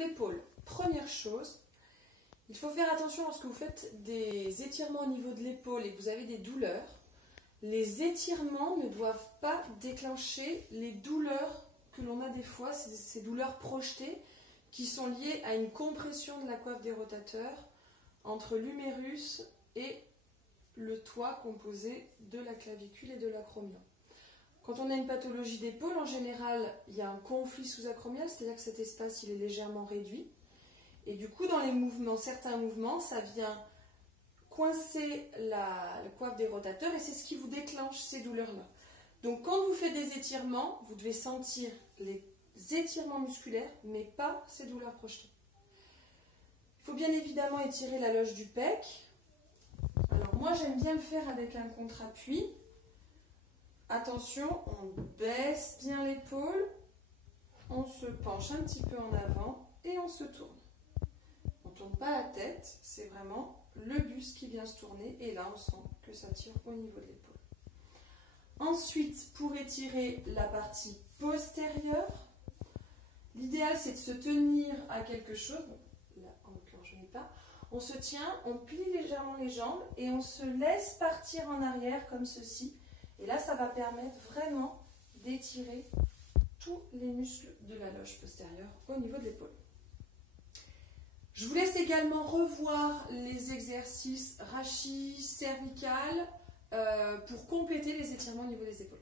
l'épaule, première chose, il faut faire attention lorsque vous faites des étirements au niveau de l'épaule et que vous avez des douleurs. Les étirements ne doivent pas déclencher les douleurs que l'on a des fois, ces douleurs projetées qui sont liées à une compression de la coiffe des rotateurs entre l'humérus et le toit composé de la clavicule et de l'acromion. Quand on a une pathologie d'épaule, en général, il y a un conflit sous-acromial, c'est-à-dire que cet espace il est légèrement réduit. Et du coup, dans les mouvements, certains mouvements, ça vient coincer la coiffe des rotateurs et c'est ce qui vous déclenche ces douleurs-là. Donc quand vous faites des étirements, vous devez sentir les étirements musculaires, mais pas ces douleurs projetées. Il faut bien évidemment étirer la loge du pec. Alors moi, j'aime bien le faire avec un contre-appui. Attention, on baisse bien l'épaule, on se penche un petit peu en avant et on se tourne. On ne tourne pas la tête, c'est vraiment le buste qui vient se tourner et là on sent que ça tire au niveau de l'épaule. Ensuite, pour étirer la partie postérieure, l'idéal c'est de se tenir à quelque chose. Bon, là en l'occurrence je n'ai pas. On se tient, on plie légèrement les jambes et on se laisse partir en arrière comme ceci. Et là, ça va permettre vraiment d'étirer tous les muscles de la loge postérieure au niveau de l'épaule. Je vous laisse également revoir les exercices rachis, cervical, pour compléter les étirements au niveau des épaules.